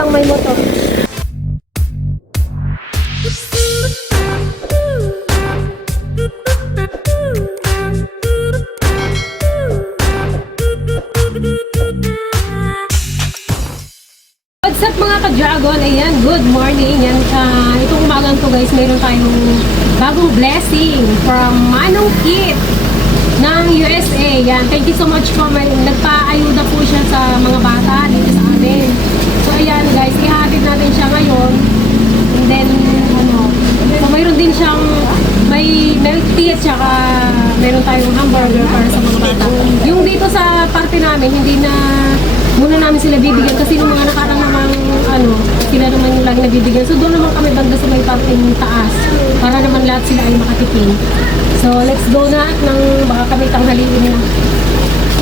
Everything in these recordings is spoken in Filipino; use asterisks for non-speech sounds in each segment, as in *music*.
Lang, may motor. What's up mga ka-dragon? Ayan, good morning. Yan, ah, itong umagang to guys, mayroon tayong bagong blessing from Manong Kit ng USA. Yan, thank you so much po. May, nagpa-ayuda po siya sa mga bata dito sa amin. So ayan guys, ihatid natin siya ngayon. And then, ano, so mayroon din siyang may milk tea at saka meron tayong hamburger para sa mga bata. Yung dito sa party namin, hindi na muna namin sila bibigyan kasi nung mga nakarang namang ano, sila naman yung lagi nabibigyan. So doon naman kami banda sa may parting taas para naman lahat sila ay makatipin. So let's go na at nang baka kami tanghaliin na.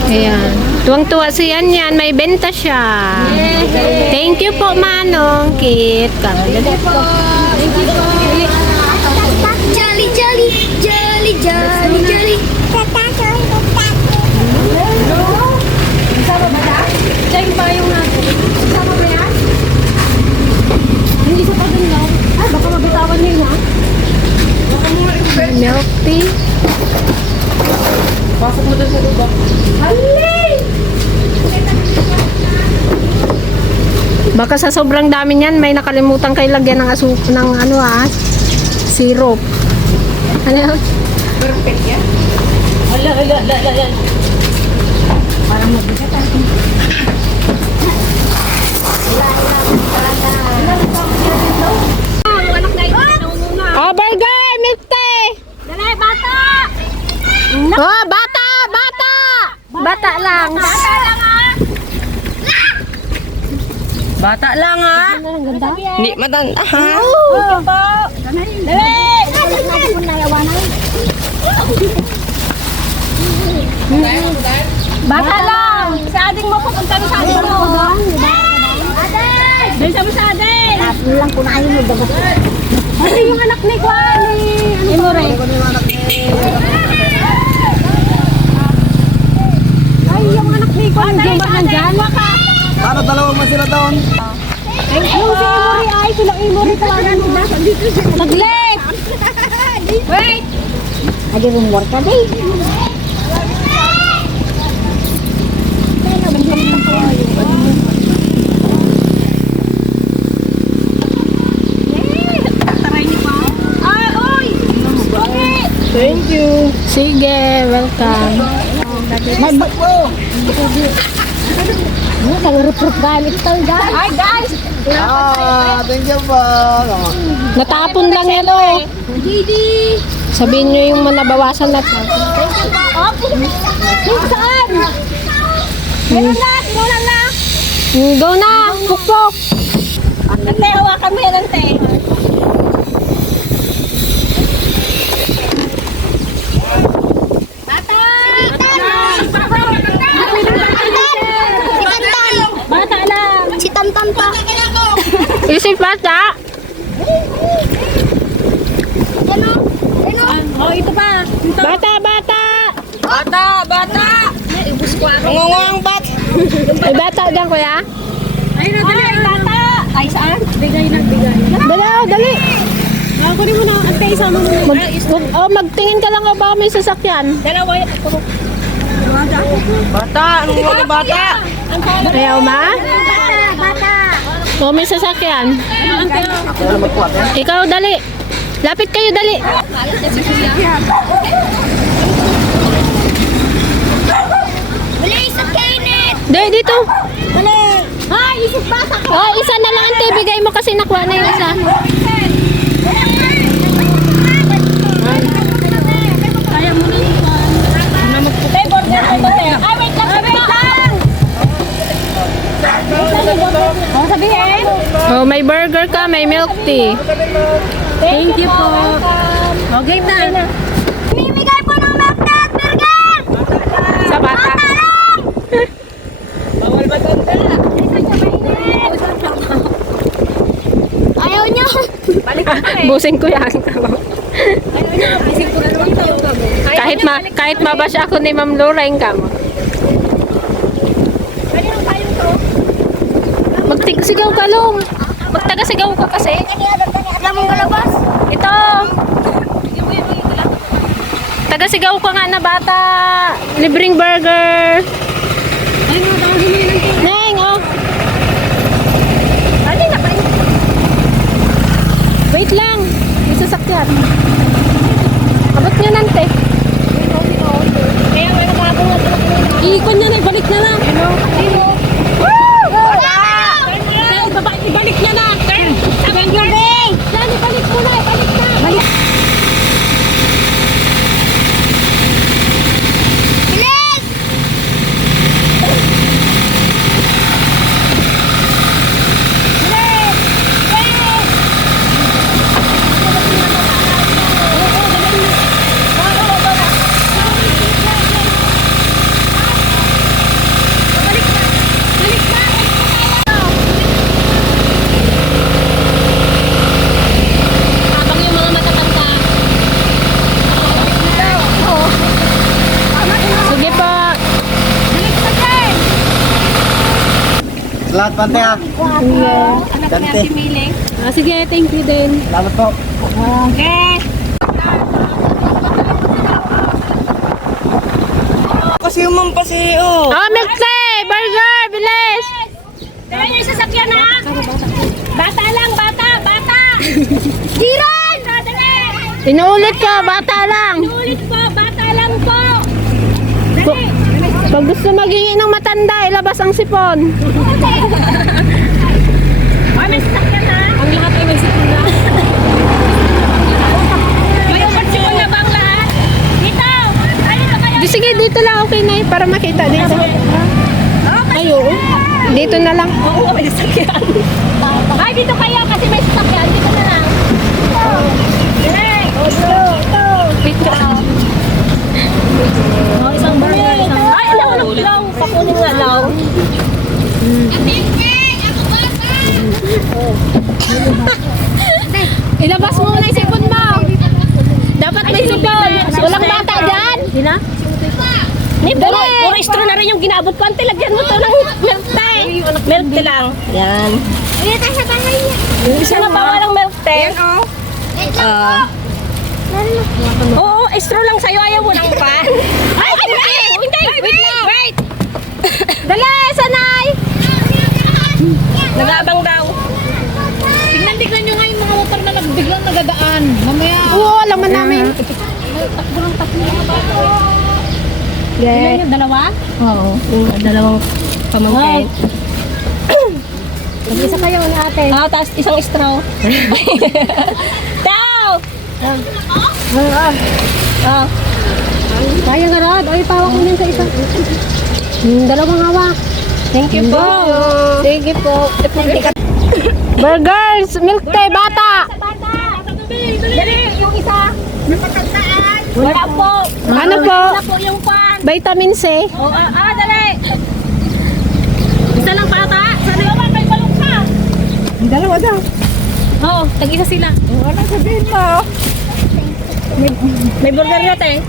Ayan. Tuwang-tuwa si Yan Yan. May benta siya. Thank you po, Manong Kit. Thank you po. Thank you po. Jolly, jolly, jolly, jolly, jolly. Sama ba? Diyan yung natin. Sama ba yan? Isa pa dun. Ay, baka mabitawan niyo ha? Milk tea. Pasok mo dun sa lubak. Halay! Baka sa sobrang dami niyan, may nakalimutan kayo lagyan ng asu ng ano ah, syrup. Ano yun? Hala, hala, hala, hala. Parang mabigat ah. Oh, burger! Milk tea! Dali, bata! Oh! Bata! Bata lang. Bata lang ah! Bata lang ha. Hindi matanda ha. Dali! Bata lang! Sa ading mo, pupunta sa ading mo. Ading! Dahil sa mo sa ading! lang ko na ayaw mo dapat. Kasi yung anak ni Kwan, eh, ano rin? Ay, yung anak ni Kwan, yung ba nandyan? Para dalawa man sila doon. Yung si Emory ay, sila Emory talaga nila. Saglit! Wait! Adi rumor ka di. Ay, oy! Bakit? Thank you. Sige, welcome. Ano nagruprop galit tayo guys. Ay, guys! Ah, thank you po. Natapon lang yan oh. Didi! Sabihin nyo yung manabawasan na Okay. Saan? Meron na! Sinulang na! Mm, Go na! Pukpok! Ante, hawakan mo yan, ante. Bata! Bata lang! Si Tantan pa. Isip bata! Ano? Ano? Oh, ito pa. Ito. Bata, bata! Bata! Bata! Ngunguang bat. May bata dyan, kuya? Ay, na, dali. Ay, bata! Ay, saan? Bigay ng bigay. Dali, oh, dali! Ah, kunin mo na. Ante, isama mo. Mag, mag- oh, magtingin ka lang oh, baka may sasakyan. Dalawa. Ito. Bata, ngunguang bata. Ayaw ma? Bata! Oh, may sasakyan. Ikaw, dali. Lapit kayo, dali. Bilis kainit. Dali, dito. Dali. Ay, isip bata ko. Oh, isa na lang, ante. Bigay mo kasi nakuha na yung isa. Kaya mo na yun. Tay, border mo ba, tay? Ay, wait lang, wait lang! Oh, sabihin? Oh, may burger ka, may milk tea. Thank you po. Oh, game na. Mimigay po ng milk na burger. Sa bata. Ayaw niyo. Busing ko yan. kahit ma kahit mabash ako ni Ma'am Lorraine ka mo. Magtik sigaw ka, Long. Magtaga-sigaw ka kasi. Alam mo malabas? Ito. Taga-sigaw ka nga na bata. Libreng burger. Ay, nga, ang Neng, oh. Ano na ba? Wait lang. May sasakyan. Abot nga nante. Kaya nga nakakawa ko Iikon niya na. Ay, baba, ibalik niya na. Sabi niya, Beng! Yan, ibalik mo na, ibalik na. Balik. Bilis! Habang yung mga matatanda. Sige po. Salamat pante ha. Kante. Ah, sige, thank you din. Salamat po. Kasi umampasi, oh. Oh, milk tea! Burger! Bilis! Dala niyo yung sasakyan ha? Bata lang, bata, bata! Dali! Inuulit ko, bata lang. Ulit po, bata lang po! Pu- Pag gusto maging ng matanda, ilabas ang sipon. Ay, may sasakyan ha? Ang lahat ay may sasakyan May opportunity na bang lahat? Dito! Tayo na kayo! Sige, dito lang okay na eh, para makita dito. Ay, oo. Dito na lang. Oo, may sasakyan. Ay, dito kaya kasi may sasakyan. Dito na lang. Dali! Picture. Oh, isang burger. Isang... Ay, alam mo lang. Pakunin nga lang. Ilabas mo na yung sipon mo. Dapat may sipon. Walang bata dyan. Sina? Ni puro, puro istro na rin yung ginabot ko. Ante, lagyan mo to ng milk tea. Milk tea lang. Yan. Uy, tayo sa bahay niya. Isa na bawa ng milk tea. Ito Ah. po. Oo, istro lang sa'yo. Ayaw mo ng pan. Ay, *laughs* ay, ay, hindi. Wait lang. Wait. Dali, sanay. Nagabang daw. Tingnan, tignan nyo nga yung mga motor na nagbiglang nagadaan. Mamaya, Oo, alam namin. Ilan yung dalawa? Oo. Yung dalawang pamangkin. *clears throat* Mag-isa kayo ni ate. Ah, tapos isang straw. *laughs* Tao! Ah. Kaya nga rad. Ay, pawak mo sa isa. Hmm, dalawang hawak. Thank you po. Sige po. *laughs* Burgers, milk tea, bata. Dali, yung isa. Wala po. Ano po? Wala po yung Vitamin C. Oh, ah, ah, dali. Isa lang bata. Sa dalawa, may balong ka. Dalawa daw. Oo, tag-isa sila. Ano sabihin mo? May burger natin.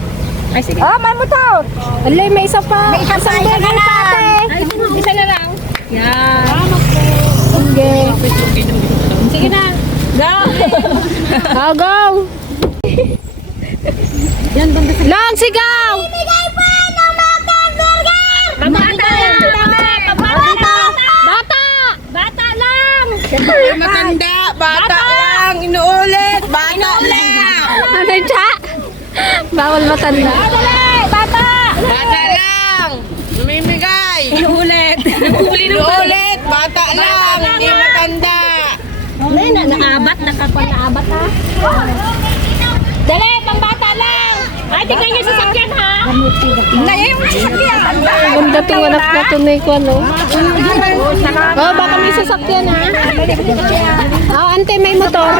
Ay, sige. Ah, may motor. Alay, may isa pa. May isa pa. Burger pa, ate. Ay, isa na lang. Yan. Sige. Sige na. Go. Oh, *laughs* go. Yan, banda sa... Long, sigaw. Bigay po ng Makan Burger! Lang. Bata. Bata lang. Matanda, bata lang, inuulit, bata lang. Ano siya? Bawal matanda. Bata. Bata lang. Namimigay. Inuulit. Inuulit, bata lang, hindi matanda. Dali, na naabat. Nakapag naabat ha. Dali, lang. Ay, tignan niyo sa sasakyan ha. Naya yung sasakyan. Ganda tong anak na tunay ko, no? Oh, baka may sasakyan, ha? Oh, ante, may motor.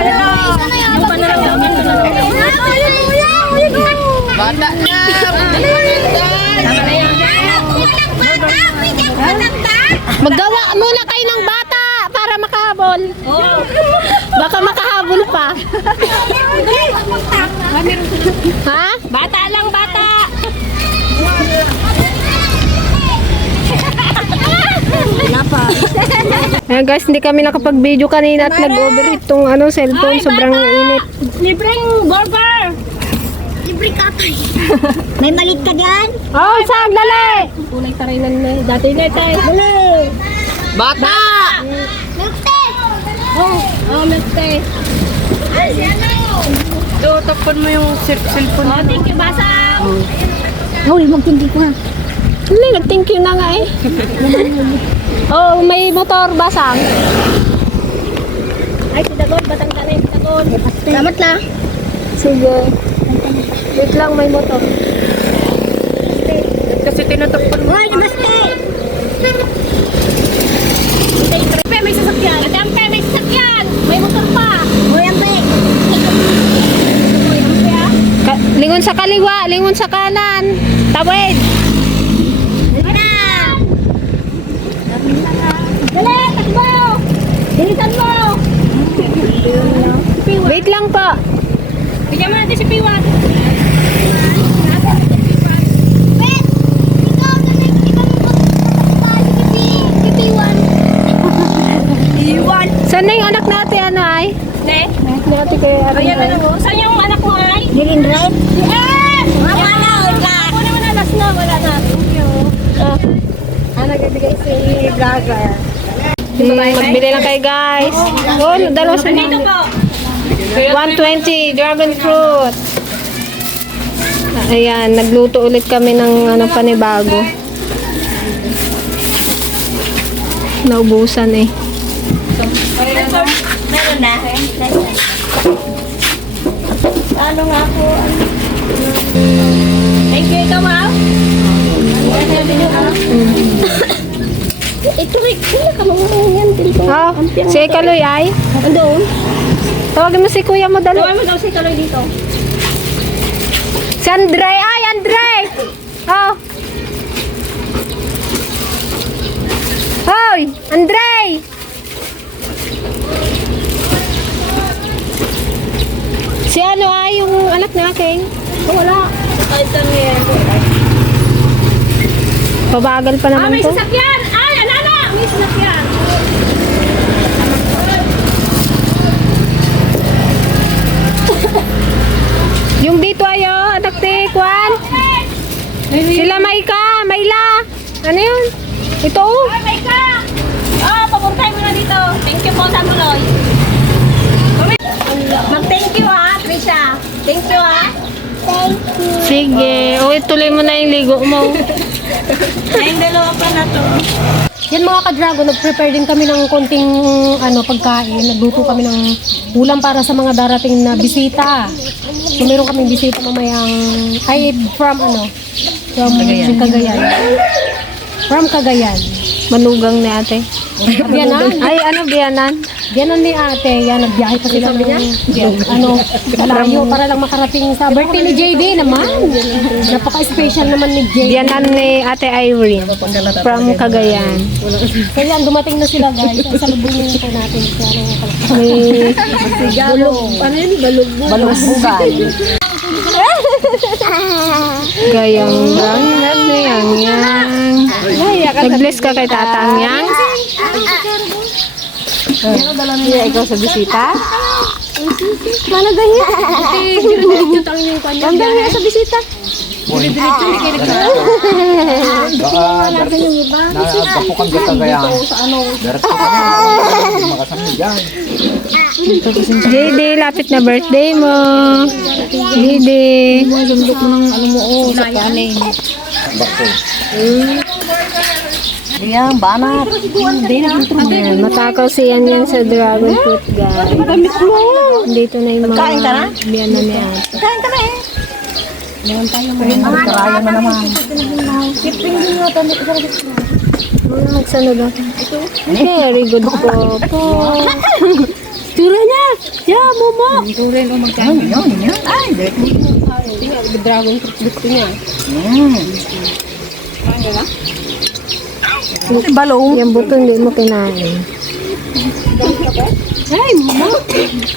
Bata na. Maggawa muna kayo ng bata para makahabol. Baka makahabol. Ha? Bata lang, bata. Wala pa. Ayan guys, hindi kami nakapag-video kanina at nag-overheat tong ano, cellphone. Sobrang init. Libreng burger! Libre ka pa. May malit ka dyan? Oh, saan? Dali! Kulay tarinan na. Dati na tayo. Dali. Bata! Milk tea. Oh, oh, milk tea. Do, tapon mo yung cell- cellphone. Oh, thank you, basa. Hoy, magtindi ko ha. Hindi, nag-thank you na nga eh. *laughs* oh, may motor basang. Ay, si Dagon, batang tanay, si Dagon. Salamat lang. Sige. Wait lang, may motor. Kasi tinatapon mo. Hoy, namaste. Pe, may sasakyan. Ampe, may sasakyan. May motor pa. Hoy, ampe. Ka- lingon sa kaliwa, lingon sa kanan. Tawid. Na. Dali, takbo! Bilisan mo! Wait lang po. Bigyan mo natin si Piwan. Wait. Ikaw, dali. Ikaw yung Kipi. Kipi one. Saan na yung anak natin, ano ay? Ne? Natin kay ano? Ayan na lang. oh. Saan yung anak mo ay? Dilin right? Eh! Wala na, wala. Ako naman na last na. Wala na. Thank you. Ah, nagbibigay si vlogger. Magbili lang kayo guys. Oh, dalawa sa Dito po. 120 dragon fruit. Ayan, nagluto ulit kami ng ano panibago. Naubusan eh. Meron na. Ano nga po? Thank you, ikaw ma'am. Ito rin. Kaya ka mga yan dito. Oh, si Kaloy ay? Andun. Tawagin mo si kuya mo dali. Tuwan mo daw si Tuloy dito. Si Andre! Ay, Andre! Oh! Hoy! Andre! Si ano ay yung anak natin? Wala. Kahit saan yan. Pabagal pa Ah, naman may to. sasakyan! Ay, ano na? May sasakyan. Yung dito ayo, anak te, Kwan. Sila Maika, Mayla. Ano yun? Ito oh. Ay, may ka! Ah, papuntay mo na dito. Thank you po, San Tuloy. Mag-thank you ha, Trisha. Thank you ha. Thank you. Sige, o ituloy mo na yung ligo mo. Yung dalawa pa na to. Yan mga ka-dragon, nag-prepare din kami ng konting ano, pagkain. Nagluto kami ng ulam para sa mga darating na bisita. So meron kaming bisita mamayang, ay from ano? From Cagayan. From Cagayan. Manugang ni ate. Biyanan. Ay, ano biyanan? Ganon ni ate, yan, nagbiyahe pa sila ng, ano, malayo para lang makarating sa birthday ni JD naman. Napaka-special naman ni JD. Biyanan ni ate Irene. From Cagayan. So yan, dumating na sila guys. Sa salubungin po natin ano May Balog. Ano yun? Balog. Balugbugan. *laughs* gayang gang. Ano yang yang. Nag-bless ka kay tatang yang. Iya, ikaw sa bisita? Mana ganyan? Ganda nga sa bisita. Baka nagpapukan ka kaya. Darat ko kami. Makasama dyan. JD, lapit na birthday mo. JD. Bako. Yan, banat. Ayan, matakaw si Yan Yan sa dragon fruit, guys. Dito na yung mga biyanan ni ate. Karayan na naman. Magsano ba? Very good po. po. Tura niya! Yeah, momo! Yan, yan, yan. Ay, direct. Dragon fruit gusto niya. Balong. Yung buto hindi mo kinain. Ay, mama.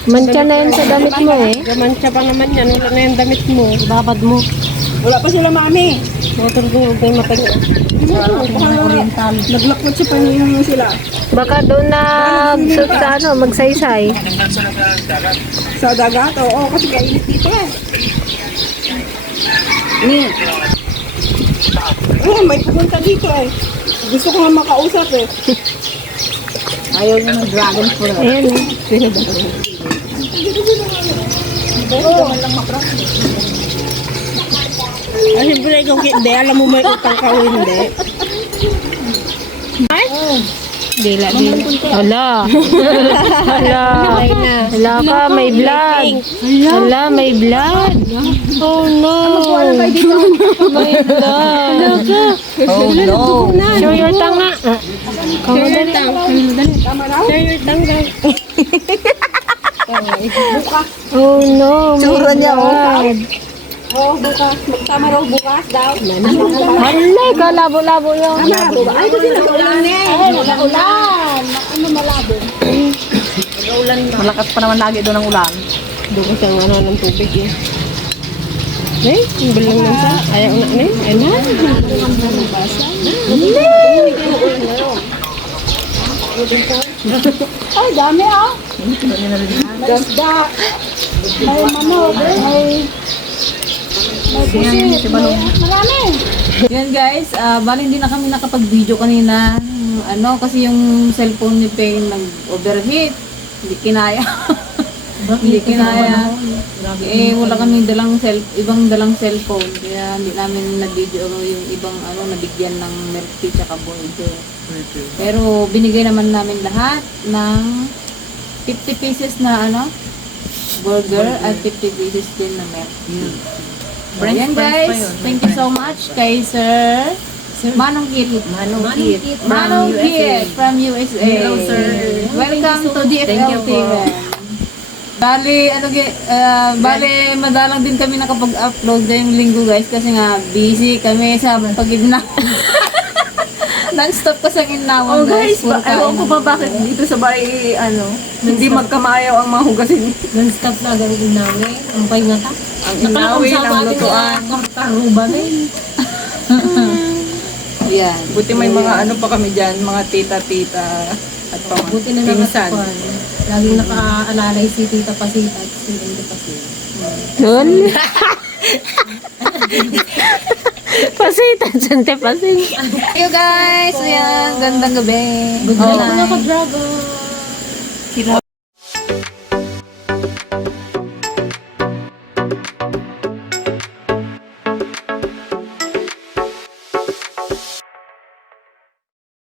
Mantsa na yan sa damit mo eh. Siya pa naman yan. Wala na yung damit mo. Babad mo. Wala pa sila mami. Motor ko huwag kayo mapaga. Naglakwat si Panino sila. Baka doon na sa ano, magsaysay. Sa dagat, oo, kasi kainit dito eh. Ni. Oh, may pumunta dito eh. Gusto ko nga makausap eh. Ayaw niya ng dragon fruit. Ayan. Ay, siyempre, ikaw hindi. Alam mo may utang ka o hindi. Dila, dila. Hala. Hala. Hala ka, may blood. Hala, may blood. Oh no. May blood. Oh no. Show your tongue nga. Kamu dali. Share your tongue guys. Oh no. Tsura niya, oh. Oh, bukas. Magtama raw bukas daw. Hala, kalabo-labo yun. Ay, kasi naulan eh. Ay, Ulan. Ano malabo? Malakas pa naman lagi doon ang ulan. Doon ko siyang ano ng tubig eh. Eh, yung balang lang sa. Ayaw na na eh. Ayun na. Ay, dami ah. May isda. May manok. May... May pusit. May... Marami. Yan guys, ah bali hindi na kami nakapag-video kanina. Ano, kasi yung cellphone ni Peng nag-overheat. Hindi kinaya. *laughs* hindi kinaya. Eh, wala kami dalang cell, ibang dalang cellphone. Kaya hindi namin na-video yung ibang ano, nabigyan ng tea tsaka burger. Pero binigay naman namin lahat ng 50 pieces na ano, burger at 50 pieces din na milk tea. Ayan guys, thank you so much kay Sir Manong Kit. Manong Kit. Manong Kit from USA. Hello sir. Welcome to DFL TV. Bali, ano gi, ah, bali, madalang din kami nakapag-upload ngayong linggo guys kasi nga busy kami sa pagidna. *laughs* Non-stop ko sa ginawan Oh guys, ba, ewan ko ba bakit dito sa bahay, ano, hindi magkamayaw ang mga hugasin. Non-stop na agad yung inawi. Ang pay nga ta. Ang inawin, ang lutuan. Kartaruba na eh. *laughs* Yan. Buti may mga ano pa kami dyan, mga tita-tita at pamang Buti na pinsan. Laging naka-analyze si Tita Pasita at si Tita Pasita. Doon. Pasitan, *laughs* sante pasin. Thank you guys. Ayan, gandang gabi. Good na lang. Ako, Dragon.